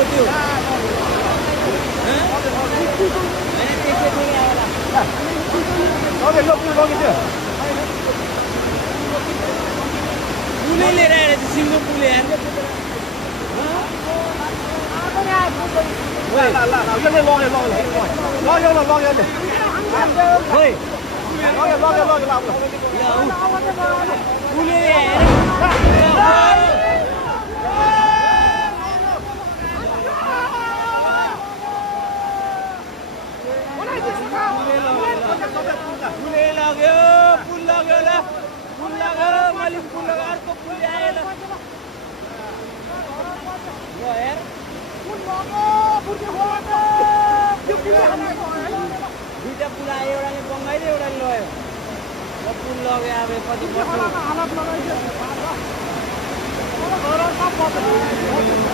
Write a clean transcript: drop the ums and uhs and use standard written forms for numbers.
त्यो पुलै लिएर आएर सिङ्गो पुल यार दुईटा पुल आयो एउटाले बङ्गाइदियो एउटाले लग्यो पुल लग्यो अब कति